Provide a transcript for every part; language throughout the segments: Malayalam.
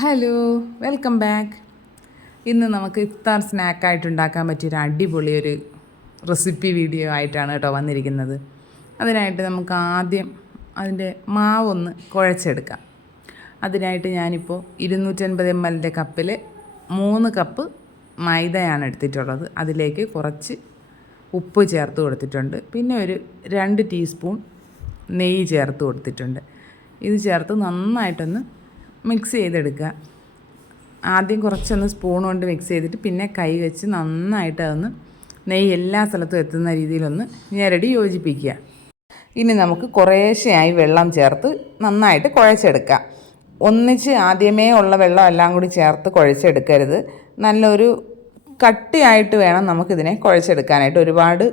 ഹലോ വെൽക്കം ബാക്ക് ഇന്ന് നമുക്ക് ഇഫ്താർ സ്നാക്കായിട്ട് ഉണ്ടാക്കാൻ പറ്റിയൊരു അടിപൊളി ഒരു റെസിപ്പി വീഡിയോ ആയിട്ടാണ് കേട്ടോ വന്നിരിക്കുന്നത്. അതിനായിട്ട് നമുക്ക് ആദ്യം അതിന്റെ മാവൊന്ന് കുഴച്ചെടുക്കാം. അതിനായിട്ട് ഞാനിപ്പോൾ ഇരുന്നൂറ്റൻപത് എം എല്ലിന്റെ കപ്പിൽ മൂന്ന് കപ്പ് മൈദയാണ് എടുത്തിട്ടുള്ളത്. അതിലേക്ക് കുറച്ച് ഉപ്പ് ചേർത്ത് കൊടുത്തിട്ടുണ്ട്. പിന്നെ ഒരു രണ്ട് ടീസ്പൂൺ നെയ്യ് ചേർത്ത് കൊടുത്തിട്ടുണ്ട്. ഇത് ചേർത്ത് നന്നായിട്ടൊന്ന് മിക്സ് ചെയ്തെടുക്കുക. ആദ്യം കുറച്ചൊന്ന് സ്പൂൺ കൊണ്ട് മിക്സ് ചെയ്തിട്ട് പിന്നെ കൈ വെച്ച് നന്നായിട്ട് അതൊന്ന് നെയ്യ് എല്ലാ സ്ഥലത്തും എത്തുന്ന രീതിയിലൊന്ന് ഞെരടി യോജിപ്പിക്കുക. ഇനി നമുക്ക് കുറേശ്ശെയായി വെള്ളം ചേർത്ത് നന്നായിട്ട് കുഴച്ചെടുക്കാം. ഒന്നിച്ച് ആദ്യമേ ഉള്ള വെള്ളം എല്ലാം കൂടി ചേർത്ത് കുഴച്ചെടുക്കരുത്. നല്ലൊരു കട്ടിയായിട്ട് വേണം നമുക്കിതിനെ കുഴച്ചെടുക്കാനായിട്ട്. ഒരുപാട്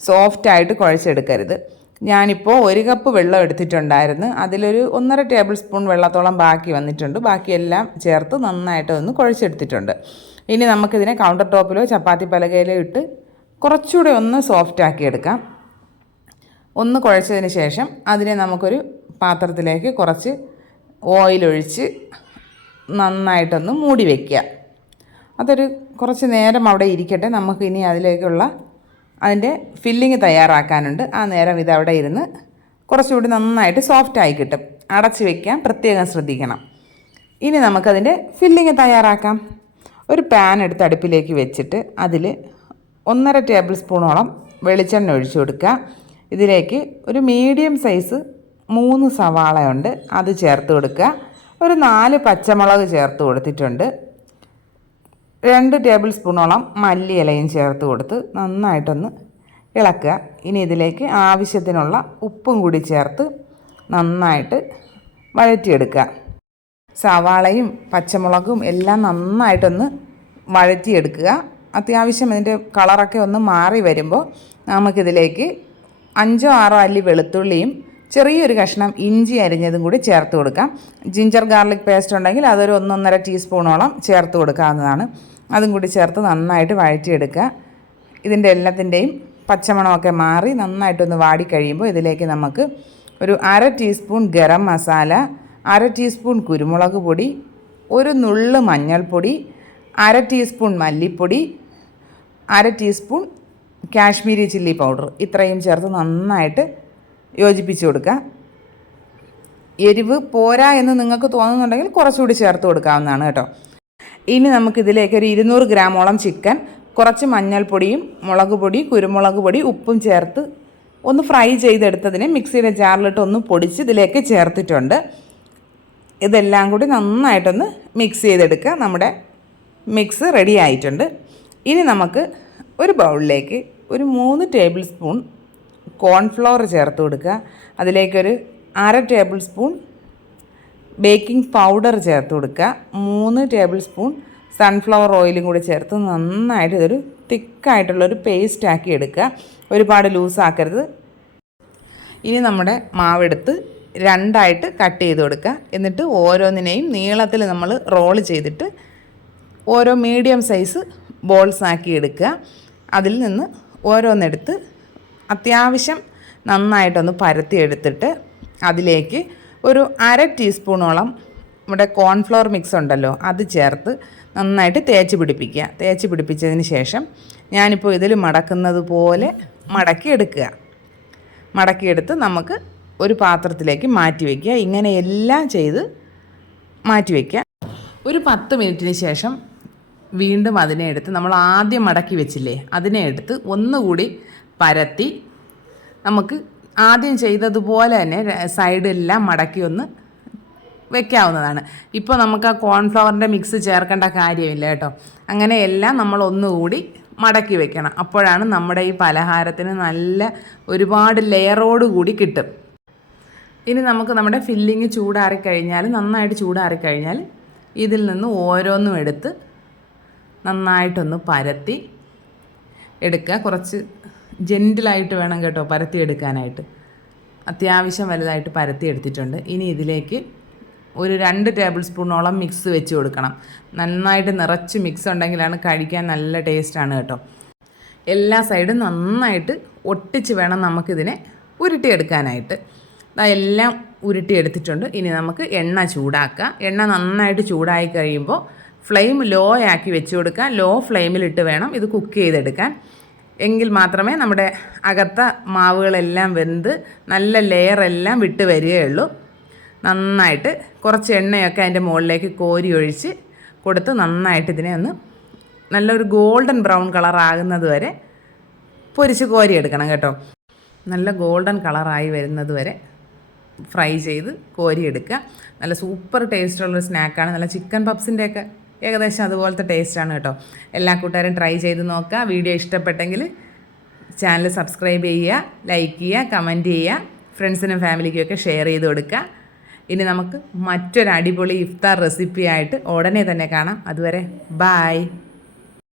സോഫ്റ്റായിട്ട് കുഴച്ചെടുക്കരുത്. ഞാനിപ്പോൾ ഒരു കപ്പ് വെള്ളം എടുത്തിട്ടുണ്ടായിരുന്നു. അതിലൊരു ഒന്നര ടേബിൾ സ്പൂൺ വെള്ളത്തോളം ബാക്കി വന്നിട്ടുണ്ട്. ബാക്കിയെല്ലാം ചേർത്ത് നന്നായിട്ട് ഒന്ന് കുഴച്ചെടുത്തിട്ടുണ്ട്. ഇനി നമുക്കിതിനെ കൗണ്ടർ ടോപ്പിലോ ചപ്പാത്തി പലകയിലോ ഇട്ട് കുറച്ചുകൂടെ ഒന്ന് സോഫ്റ്റ് ആക്കി എടുക്കാം. ഒന്ന് കുഴച്ചതിന് ശേഷം അതിനെ നമുക്കൊരു പാത്രത്തിലേക്ക് കുറച്ച് ഓയിലൊഴിച്ച് നന്നായിട്ടൊന്ന് മൂടി വയ്ക്കുക അതൊരു കുറച്ച് നേരം അവിടെ ഇരിക്കട്ടെ. നമുക്ക് ഇനി അതിലേക്കുള്ള അതിന്റെ ഫില്ലിങ് തയ്യാറാക്കാനുണ്ട്. ആ നേരം ഇത് അവിടെ ഇരുന്ന് കുറച്ചുകൂടി നന്നായിട്ട് സോഫ്റ്റായി കിട്ടും. അടച്ച് വയ്ക്കാൻ പ്രത്യേകം ശ്രദ്ധിക്കണം. ഇനി നമുക്കതിന്റെ ഫില്ലിങ് തയ്യാറാക്കാം. ഒരു പാൻ എടുത്ത് അടുപ്പിലേക്ക് വെച്ചിട്ട് അതിൽ ഒന്നര ടേബിൾ സ്പൂണോളം വെളിച്ചെണ്ണ ഒഴിച്ചു കൊടുക്കുക. ഇതിലേക്ക് ഒരു മീഡിയം സൈസ് മൂന്ന് സവാളയുണ്ട്. അത് ചേർത്ത് കൊടുക്കുക. ഒരു നാല് പച്ചമുളക് ചേർത്ത് കൊടുത്തിട്ടുണ്ട്. രണ്ട് ടേബിൾ സ്പൂണോളം മല്ലി ഇലയും ചേർത്ത് കൊടുത്ത് നന്നായിട്ടൊന്ന് ഇളക്കുക. ഇനി ഇതിലേക്ക് ആവശ്യത്തിനുള്ള ഉപ്പും കൂടി ചേർത്ത് നന്നായിട്ട് വഴറ്റിയെടുക്കുക. സവാളയും പച്ചമുളകും എല്ലാം നന്നായിട്ടൊന്ന് വഴറ്റിയെടുക്കുക. അത്യാവശ്യം ഇതിന്റെ കളറൊക്കെ ഒന്ന് മാറി വരുമ്പോൾ നമുക്കിതിലേക്ക് അഞ്ചോ ആറോ അല്ലി വെളുത്തുള്ളിയും ചെറിയൊരു കഷ്ണം ഇഞ്ചി അരിഞ്ഞതും കൂടി ചേർത്ത് കൊടുക്കാം. ജിഞ്ചർ ഗാർലിക് പേസ്റ്റ് ഉണ്ടെങ്കിൽ അതൊരു ഒന്നൊന്നര ടീസ്പൂണോളം ചേർത്ത് കൊടുക്കാവുന്നതാണ്. അതും കൂടി ചേർത്ത് നന്നായിട്ട് വഴറ്റിയെടുക്കുക. ഇതിന്റെ എല്ലാത്തിന്റെയും പച്ചമണമൊക്കെ മാറി നന്നായിട്ടൊന്ന് വാടിക്കഴിയുമ്പോൾ ഇതിലേക്ക് നമുക്ക് ഒരു അര ടീസ്പൂൺ ഗരം മസാല അര ടീസ്പൂൺ കുരുമുളക് പൊടി ഒരു നുള്ള് മഞ്ഞൾപ്പൊടി അര ടീസ്പൂൺ മല്ലിപ്പൊടി അര ടീസ്പൂൺ കാശ്മീരി ചില്ലി പൗഡർ. ഇത്രയും ചേർത്ത് നന്നായിട്ട് യോജിപ്പിച്ച് കൊടുക്കുക. എരിവ് പോരാ എന്ന് നിങ്ങൾക്ക് തോന്നുന്നുണ്ടെങ്കിൽ കുറച്ചുകൂടി ചേർത്ത് കൊടുക്കാവുന്നതാണ് കേട്ടോ. ഇനി നമുക്കിതിലേക്ക് ഒരു ഇരുന്നൂറ് ഗ്രാമോളം ചിക്കൻ കുറച്ച് മഞ്ഞൾപ്പൊടിയും മുളക് പൊടി കുരുമുളക് പൊടി ഉപ്പും ചേർത്ത് ഒന്ന് ഫ്രൈ ചെയ്തെടുത്തതിന് മിക്സിയുടെ ജാറിലിട്ട് ഒന്ന് പൊടിച്ച് ഇതിലേക്ക് ചേർത്തിട്ടുണ്ട്. ഇതെല്ലാം കൂടി നന്നായിട്ടൊന്ന് മിക്സ് ചെയ്തെടുക്കുക. നമ്മുടെ മിക്സ് റെഡി ആയിട്ടുണ്ട്. ഇനി നമുക്ക് ഒരു ബൗളിലേക്ക് ഒരു മൂന്ന് ടേബിൾ സ്പൂൺ കോൺഫ്ലവർ ചേർത്ത് കൊടുക്കുക. അതിലേക്കൊരു അര ടേബിൾ സ്പൂൺ ബേക്കിംഗ് പൗഡർ ചേർത്ത് കൊടുക്കുക. മൂന്ന് ടേബിൾ സ്പൂൺ സൺഫ്ലവർ ഓയിലും കൂടി ചേർത്ത് നന്നായിട്ട് ഇതൊരു തിക്കായിട്ടുള്ളൊരു പേസ്റ്റ് ആക്കി എടുക്കുക. ഒരുപാട് ലൂസാക്കരുത് ഇനി നമ്മുടെ മാവെടുത്ത് രണ്ടായിട്ട് കട്ട് ചെയ്ത് കൊടുക്കുക. എന്നിട്ട് ഓരോന്നിനെയും നീളത്തിൽ നമ്മൾ റോൾ ചെയ്തിട്ട് ഓരോ മീഡിയം സൈസ് ബോൾസ് ആക്കി എടുക്കുക. അതിൽ നിന്ന് ഓരോന്നെടുത്ത് അത്യാവശ്യം നന്നായിട്ടൊന്ന് പരത്തി എടുത്തിട്ട് അതിലേക്ക് ഒരു അര ടീസ്പൂണോളം നമ്മുടെ കോൺഫ്ലോർ മിക്സ് ഉണ്ടല്ലോ അത് ചേർത്ത് നന്നായിട്ട് തേച്ച് പിടിപ്പിക്കുക. തേച്ച് പിടിപ്പിച്ചതിന് ശേഷം ഞാനിപ്പോൾ ഇതിൽ മടക്കുന്നത് പോലെ മടക്കിയെടുക്കുക. മടക്കിയെടുത്ത് നമുക്ക് ഒരു പാത്രത്തിലേക്ക് മാറ്റി വയ്ക്കുക ഇങ്ങനെ എല്ലാം ചെയ്ത് മാറ്റി വയ്ക്കുക ഒരു പത്ത് മിനിറ്റിന് ശേഷം വീണ്ടും അതിനെ എടുത്ത് നമ്മൾ ആദ്യം മടക്കി വെച്ചില്ലേ അതിനെ എടുത്ത് ഒന്നുകൂടി പരത്തി നമുക്ക് ആദ്യം ചെയ്തതുപോലെ തന്നെ സൈഡെല്ലാം മടക്കി ഒന്ന് വെക്കാവുന്നതാണ്. ഇപ്പോൾ നമുക്ക് ആ കോൺഫ്ലവറിന്റെ മിക്സ് ചേർക്കേണ്ട കാര്യമില്ല കേട്ടോ. അങ്ങനെ എല്ലാം നമ്മൾ ഒന്നുകൂടി മടക്കി വെക്കണം. അപ്പോഴാണ് നമ്മുടെ ഈ പലഹാരത്തിന് നല്ല ഒരുപാട് ലെയറോട് കൂടി കിട്ടും. ഇനി നമുക്ക് നമ്മുടെ ഫില്ലിങ് ചൂടാറിക്കഴിഞ്ഞാൽ നന്നായിട്ട് ചൂടാറിക്കഴിഞ്ഞാൽ ഇതിൽ നിന്ന് ഓരോന്നും എടുത്ത് നന്നായിട്ടൊന്ന് പരത്തി എടുക്കുക. കുറച്ച് ജെന്റിലായിട്ട് വേണം കേട്ടോ പരത്തി എടുക്കാനായിട്ട് അത്യാവശ്യം വലുതായിട്ട് പരത്തി എടുത്തിട്ടുണ്ട് ഇനി ഇതിലേക്ക് ഒരു രണ്ട് ടേബിൾ സ്പൂണോളം മിക്സ് വെച്ച് കൊടുക്കണം. നന്നായിട്ട് നിറച്ച് മിക്സ് ഉണ്ടെങ്കിലാണ് കഴിക്കാൻ നല്ല ടേസ്റ്റാണ് കേട്ടോ. എല്ലാ സൈഡും നന്നായിട്ട് ഒട്ടിച്ച് വേണം നമുക്കിതിനെ ഉരുട്ടിയെടുക്കാനായിട്ട്. എല്ലാം ഉരുട്ടിയെടുത്തിട്ടുണ്ട്. ഇനി നമുക്ക് എണ്ണ ചൂടാക്കാം. എണ്ണ നന്നായിട്ട് ചൂടായി കഴിയുമ്പോൾ ഫ്ലെയിം ലോ ആക്കി വെച്ച് കൊടുക്കുക ലോ ഫ്ലെയിമിലിട്ട് വേണം ഇത് കുക്ക് ചെയ്തെടുക്കാൻ. എങ്കിൽ മാത്രമേ നമ്മുടെ അകത്ത മാവുകളെല്ലാം വെന്ത് നല്ല ലെയറെല്ലാം വിട്ട് വരികയുള്ളൂ. നന്നായിട്ട് കുറച്ച് എണ്ണയൊക്കെ അതിന്റെ മുകളിലേക്ക് കോരി ഒഴിച്ച് കൊടുത്ത് നന്നായിട്ട് ഇതിനെ ഒന്ന് നല്ലൊരു ഗോൾഡൻ ബ്രൗൺ കളർ ആകുന്നത് വരെ പൊരിച്ച് കോരി എടുക്കണം കേട്ടോ. നല്ല ഗോൾഡൻ കളറായി വരുന്നത് വരെ ഫ്രൈ ചെയ്ത് കോരിയെടുക്കുക നല്ല സൂപ്പർ ടേസ്റ്റുള്ളൊരു സ്നാക്കാണ്. നല്ല ചിക്കൻ പപ്സിന്റെയൊക്കെ ഏകദേശം അതുപോലത്തെ ടേസ്റ്റാണ് കേട്ടോ. എല്ലാ കൂട്ടുകാരും ട്രൈ ചെയ്ത് നോക്കുക. വീഡിയോ ഇഷ്ടപ്പെട്ടെങ്കിൽ ചാനൽ സബ്സ്ക്രൈബ് ചെയ്യുക ലൈക്ക് ചെയ്യുക കമന്റ് ചെയ്യുക ഫ്രണ്ട്സിനും ഫാമിലിക്കും ഒക്കെ ഷെയർ ചെയ്ത് കൊടുക്കുക. ഇനി നമുക്ക് മറ്റൊരു അടിപൊളി ഇഫ്താർ റെസിപ്പിയായിട്ട് ഉടനെ തന്നെ കാണാം. അതുവരെ ബായ്